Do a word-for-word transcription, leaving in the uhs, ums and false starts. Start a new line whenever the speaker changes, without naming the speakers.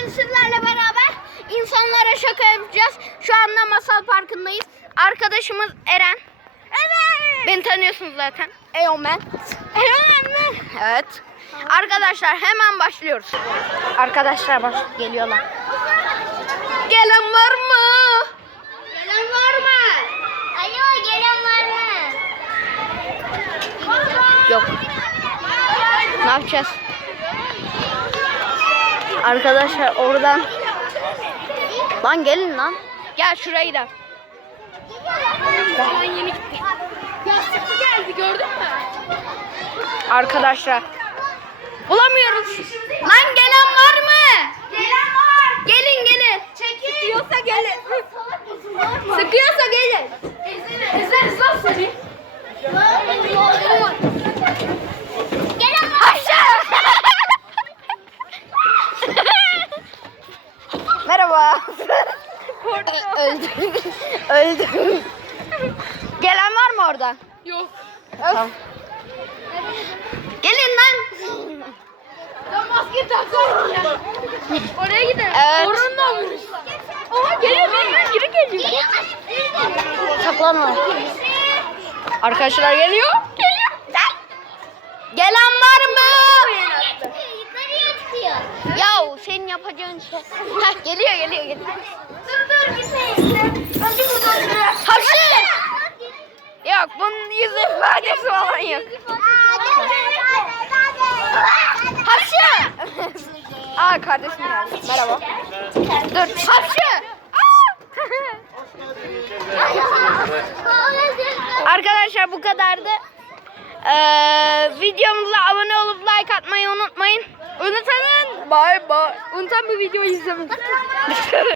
bugün sizlerle beraber insanlara şaka yapacağız. Şu anda Masal Parkı'ndayız. Arkadaşımız Eren. Evet. Beni tanıyorsunuz zaten. Eomen. Eomen. Evet. Arkadaşlar hemen başlıyoruz. Arkadaşlar baş geliyorlar. Gelen var mı? Gelen var mı?
Alo, gelen var mı?
Yok. Ne yapacağız? Arkadaşlar oradan. Lan gelin lan. Gel şurayı da.
Ben yeni gitti. Yastıklı geldi, gördün mü?
Arkadaşlar. Bulamıyoruz. Lan gelen var mı?
Gelen var.
Gelin gelin.
Çekil. Sıkıyorsa gelin.
Sıkıyorsa gelin.
Ezeriz lan seni. Gelen var.
Aşağı. Merhaba. Öldüm. Öldüm. Gelen var mı oradan?
Yok.
Tamam. Gelin lan.
Ben maske takarım ya. Oraya gidelim.
Evet.
Orunla vurur. Oha geliyor, geliyor. Geri geliyor.
Saklanma. Arkadaşlar geliyor. Geliyor. Gelen var mı?
Yukarıya çıkıyor.
Ya senin yapacağın şey. Heh, geliyor geliyor geliyor.
Dur dur gitmeyin. Hadi buradan.
Hapşi. Yok bunun yüz ifadesi falan yok. Hapşi. Aa kardeşim geldi. Merhaba. Dur. Hapşi. Arkadaşlar bu kadardı. Ee, videomuza abone olup like atmayı unutmayın. Unutanın. Bye bye. Unutan bu videoyu izlemeyin.